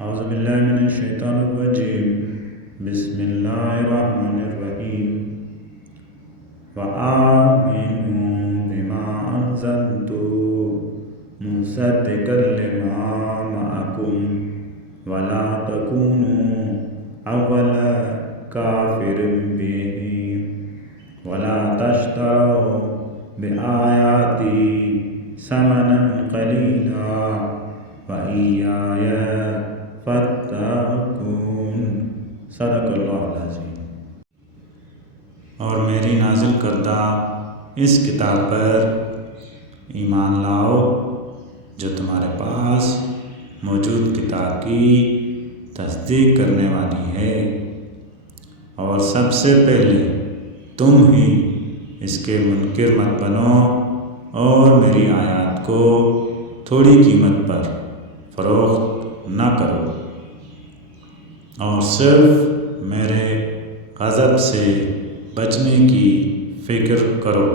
اعوذ باللہ من الشیطان الرجیم بسم اللہ الرحمن الرحیم وآمنوا بما انزلت مصدقا لما معكم ولا تكونوا اول کافر به ولا تشتروا بآیاتی ثمنا قلیلا وإیایا فاتقون۔ صدق اللہ العظیم۔ اور میری نازل کردہ اس کتاب پر ایمان لاؤ جو تمہارے پاس موجود کتاب کی تصدیق کرنے والی ہے، اور سب سے پہلے تم ہی اس کے منکر مت بنو اور میری آیات کو تھوڑی قیمت پر فروخت نہ کرو، اور صرف میرے غضب سے بچنے کی فکر کرو۔